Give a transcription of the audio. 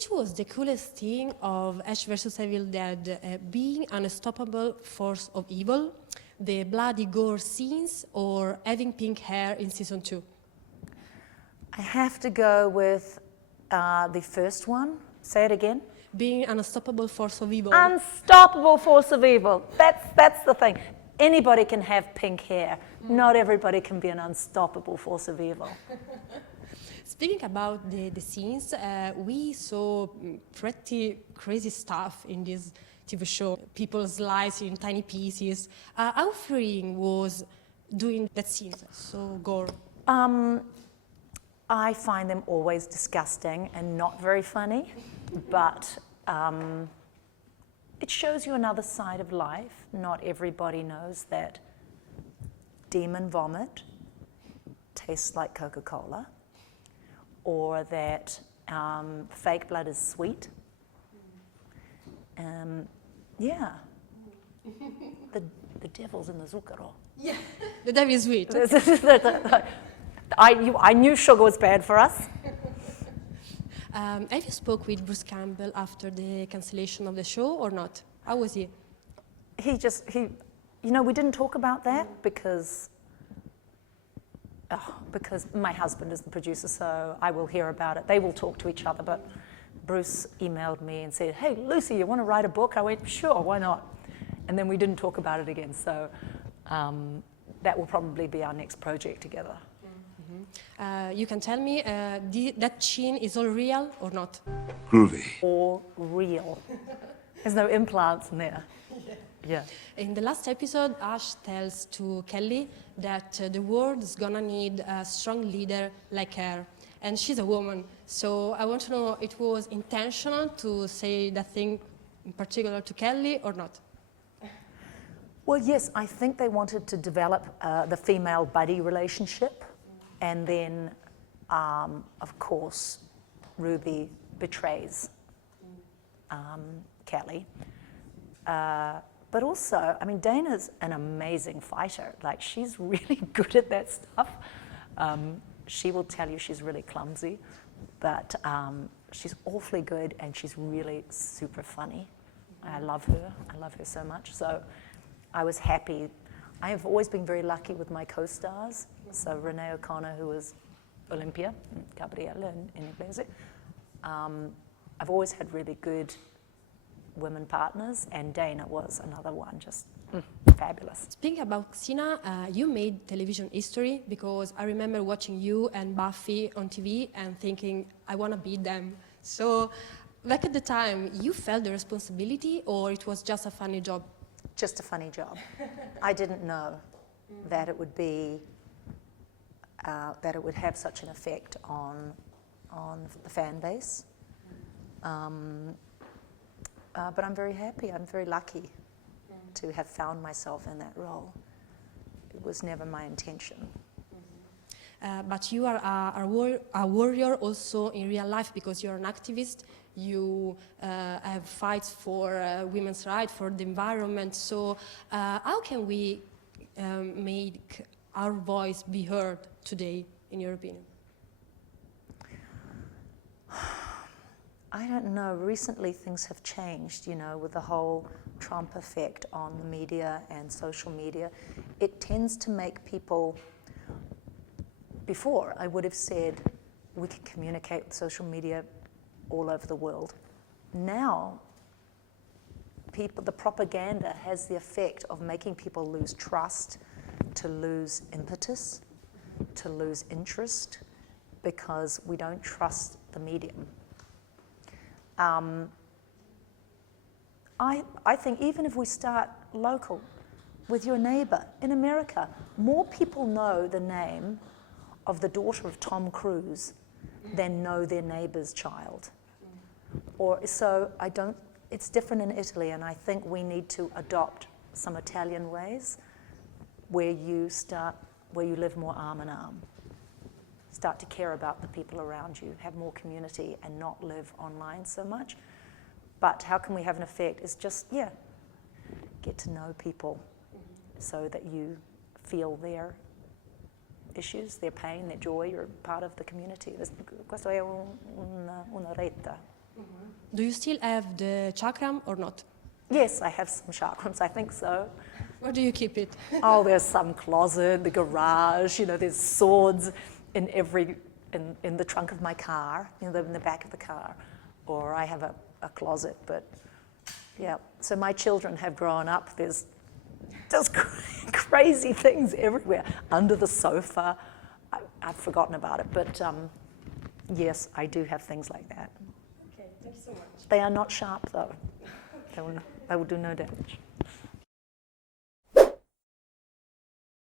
which was the coolest thing of Ash vs. Evil Dead, being an unstoppable force of evil, the bloody gore scenes, or having pink hair in season 2? I have to go with the first one. Say it again. Being an unstoppable force of evil. Unstoppable force of evil. That's the thing. Anybody can have pink hair. Not everybody can be an unstoppable force of evil. Speaking about the scenes, we saw pretty crazy stuff in this TV show. People sliced in tiny pieces. How freeing was doing that scene, so gore? I find them always disgusting and not very funny, but it shows you another side of life. Not everybody knows that demon vomit tastes like Coca-Cola, or that fake blood is sweet. Yeah. The devil's in the zucchero. Yeah, the devil is sweet. I knew sugar was bad for us. Have you spoke with Bruce Campbell after the cancellation of the show or not? How was he? We didn't talk about that because my husband is the producer, so I will hear about it. They will talk to each other, but Bruce emailed me and said, "Hey, Lucy, you want to write a book?" I went, "Sure, why not?" And then we didn't talk about it again, so that will probably be our next project together. You can tell me, that chin is all real or not? Groovy. All real. There's no implants in there. Yeah. In the last episode, Ash tells to Kelly that the world is gonna need a strong leader like her, and she's a woman. So I want to know, it was intentional to say that thing in particular to Kelly or not? Well, yes, I think they wanted to develop the female buddy relationship, and then, of course, Ruby betrays Kelly. But also, I mean, Dana's an amazing fighter. Like, she's really good at that stuff. She will tell you she's really clumsy, but she's awfully good, and she's really super funny. I love her. I love her so much. So I was happy. I have always been very lucky with my co-stars. So Renee O'Connor, who was Olympia, Gabriella in inglese. I've always had really good women partners, and Dana was another one, just fabulous. Speaking about Xena, you made television history, because I remember watching you and Buffy on TV and thinking, I want to beat them. So back at the time, you felt the responsibility, or it was just a funny job? Just a funny job. I didn't know that it would be, that it would have such an effect on the fan base. But I'm very happy, I'm very lucky to have found myself in that role. It was never my intention. But you are a warrior also in real life, because you're an activist. You have fights for women's rights, for the environment. So how can we make our voice be heard today, in your opinion? I don't know. Recently things have changed, with the whole Trump effect on the media and social media. It tends to make people, before I would have said we can communicate with social media all over the world. Now, the propaganda has the effect of making people lose trust, to lose impetus, to lose interest, because we don't trust the medium. I think even if we start local, with your neighbor in America, more people know the name of the daughter of Tom Cruise than know their neighbor's child. It's different in Italy, and I think we need to adopt some Italian ways where you live more arm in arm. Start to care about the people around you, have more community, and not live online so much. But how can we have an effect? Is just, get to know people so that you feel their issues, their pain, their joy. You're part of the community. Questo è una rete. Do you still have the chakram or not? Yes, I have some chakrams, I think so. Where do you keep it? Oh, there's some closet, the garage, there's swords in the trunk of my car, in the back of the car. Or I have a closet, but yeah. So my children have grown up, there's just crazy things everywhere. Under the sofa, I've forgotten about it, but yes, I do have things like that. Okay, thank you so much. They are not sharp though. They will do no damage.